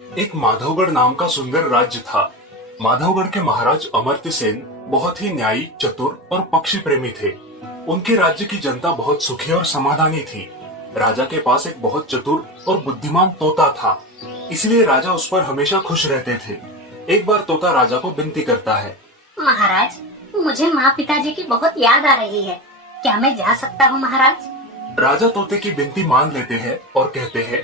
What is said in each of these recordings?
एक माधवगढ़ नाम का सुंदर राज्य था। माधवगढ़ के महाराज अमर्त्य सेन बहुत ही न्यायी, चतुर और पक्षी प्रेमी थे। उनके राज्य की जनता बहुत सुखी और समाधानी थी। राजा के पास एक बहुत चतुर और बुद्धिमान तोता था, इसलिए राजा उस पर हमेशा खुश रहते थे। एक बार तोता राजा को विनती करता है, महाराज, मुझे माँ पिताजी की बहुत याद आ रही है। क्या मैं जा सकता हूँ महाराज? राजा तोते की विनती मान लेते हैं और कहते हैं,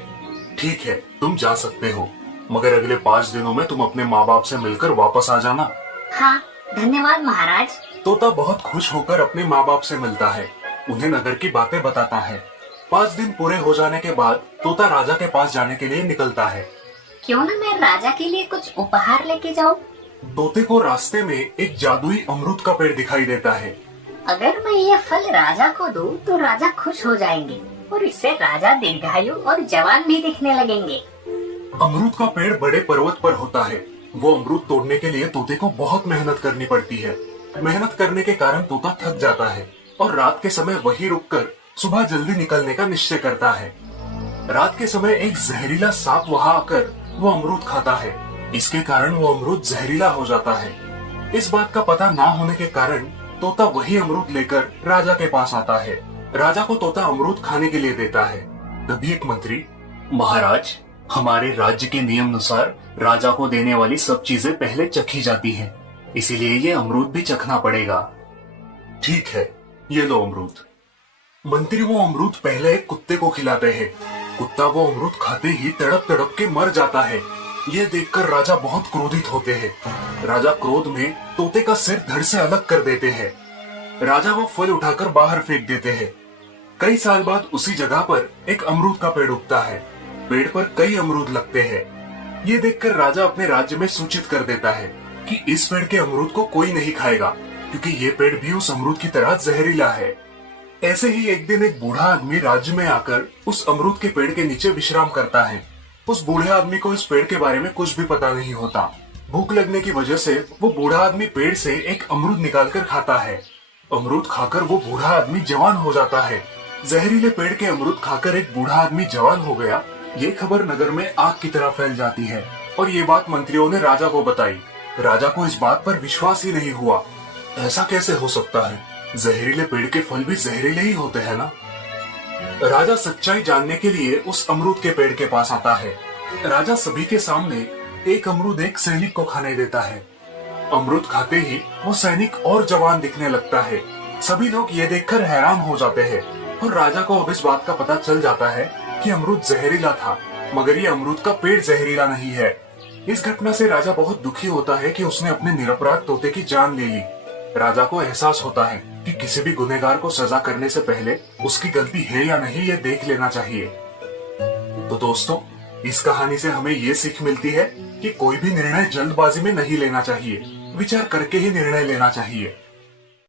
ठीक है, तुम जा सकते हो, मगर अगले 5 दिनों में तुम अपने माँ बाप से मिलकर वापस आ जाना। हाँ, धन्यवाद महाराज। तोता बहुत खुश होकर अपने माँ बाप से मिलता है, उन्हें नगर की बातें बताता है। 5 दिन पूरे हो जाने के बाद तोता राजा के पास जाने के लिए निकलता है। क्यों न मैं राजा के लिए कुछ उपहार लेके जाऊँ? तोते को रास्ते में एक जादुई अमरूद का पेड़ दिखाई देता है। अगर मैं ये फल राजा को दूं तो राजा खुश हो जाएंगे और इससे राजा दीर्घायु और जवान भी दिखने लगेंगे। अमरूद का पेड़ बड़े पर्वत पर होता है। वो अमरूद तोड़ने के लिए तोते को बहुत मेहनत करनी पड़ती है। मेहनत करने के कारण तोता थक जाता है और रात के समय वहीं रुककर सुबह जल्दी निकलने का निश्चय करता है। रात के समय एक जहरीला सांप वहां आकर वो अमरूद खाता है। इसके कारण वो अमरूद जहरीला हो जाता है। इस बात का पता ना होने के कारण तोता वही अमरूद लेकर राजा के पास आता है। राजा को तोता अमरूद खाने के लिए देता है। तभी एक मंत्री, महाराज, हमारे राज्य के नियम अनुसार राजा को देने वाली सब चीजें पहले चखी जाती हैं, इसीलिए ये अमरूद भी चखना पड़ेगा। ठीक है, ये लो अमरूद। मंत्री वो अमरूद पहले एक कुत्ते को खिलाते हैं। कुत्ता वो अमरूद खाते ही तड़प तड़प के मर जाता है। ये देखकर राजा बहुत क्रोधित होते हैं। राजा क्रोध में तोते का सिर धड़ से अलग कर देते हैं। राजा वो फल उठाकर बाहर फेंक देते हैं। कई साल बाद उसी जगह पर एक अमरूद का पेड़ उगता है। पेड़ पर कई अमरूद लगते हैं। ये देखकर राजा अपने राज्य में सूचित कर देता है कि इस पेड़ के अमरूद को कोई नहीं खाएगा, क्योंकि ये पेड़ भी उस अमरूद की तरह जहरीला है। ऐसे ही एक दिन एक बूढ़ा आदमी राज्य में आकर उस अमरूद के पेड़ के नीचे विश्राम करता है। उस बूढ़े आदमी को इस पेड़ के बारे में कुछ भी पता नहीं होता। भूख लगने की वजह से वो बूढ़ा आदमी पेड़ से एक अमरूद निकालकर खाता है। अमरूद खाकर वो बूढ़ा आदमी जवान हो जाता है। जहरीले पेड़ के अमरूद खाकर एक बूढ़ा आदमी जवान हो गया, ये खबर नगर में आग की तरह फैल जाती है और ये बात मंत्रियों ने राजा को बताई। राजा को इस बात पर विश्वास ही नहीं हुआ। ऐसा कैसे हो सकता है? जहरीले पेड़ के फल भी जहरीले ही होते हैं ना। राजा सच्चाई जानने के लिए उस अमरूद के पेड़ के पास आता है। राजा सभी के सामने एक अमरूद एक सैनिक को खाने देता है। अमरूद खाते ही वो सैनिक और जवान दिखने लगता है। सभी लोग ये देखकर हैरान हो जाते हैं और राजा को अब इस बात का पता चल जाता है कि अमरूद जहरीला था, मगर ये अमरूद का पेड़ जहरीला नहीं है। इस घटना से राजा बहुत दुखी होता है कि उसने अपने निरपराध तोते की जान ले ली। राजा को एहसास होता है कि किसी भी गुनहगार को सजा करने से पहले उसकी गलती है या नहीं ये देख लेना चाहिए। तो दोस्तों, इस कहानी से हमें ये सीख मिलती है कि कोई भी निर्णय जल्दबाजी में नहीं लेना चाहिए, विचार करके ही निर्णय लेना चाहिए।